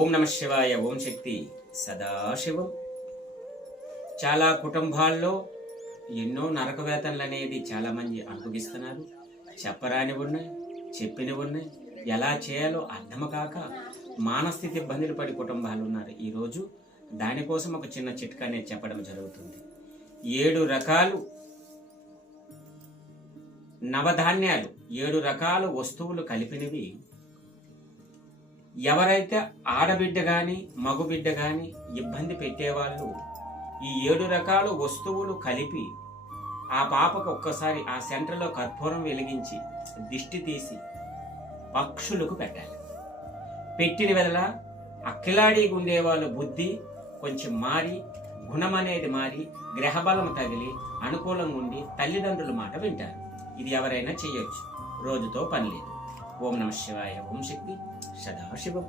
ఓం నమ శివాయ. ఓం శక్తి సదాశివం. చాలా కుటుంబాల్లో ఎన్నో నరక వేతనలు అనేది చాలామంది అనుభవిస్తున్నారు. చెప్పరాని ఉన్నాయి, చెప్పినవి ఉన్నాయి. ఎలా చేయాలో అర్థం కాక మానస్థితి ఇబ్బందులు పడి కుటుంబాలు ఉన్నారు. ఈరోజు దానికోసం ఒక చిన్న చిట్కా అనేది చెప్పడం జరుగుతుంది. 7 రకాలు నవధాన్యాలు, 7 రకాల వస్తువులు కలిపినవి ఎవరైతే ఆడబిడ్డ కానీ మగబిడ్డ కానీ ఇబ్బంది పెట్టేవాళ్ళు ఈ 7 రకాల వస్తువులు కలిపి ఆ పాపకు ఒక్కసారి ఆ సెంటర్లో కర్పూరం వెలిగించి దిష్టి తీసి పక్షులకు పెట్టాలి. పెట్టిన వల్ల అక్కిలాడిగా ఉండేవాళ్ళు బుద్ధి కొంచెం మారి, గుణం అనేది మారి, గ్రహబలం తగిలి అనుకూలంగా ఉండి తల్లిదండ్రుల మాట వింటారు. ఇది ఎవరైనా చేయొచ్చు, రోజుతో పని లేదు. ఓం నమ శివాయ. ఓం శక్తి సదాశివం.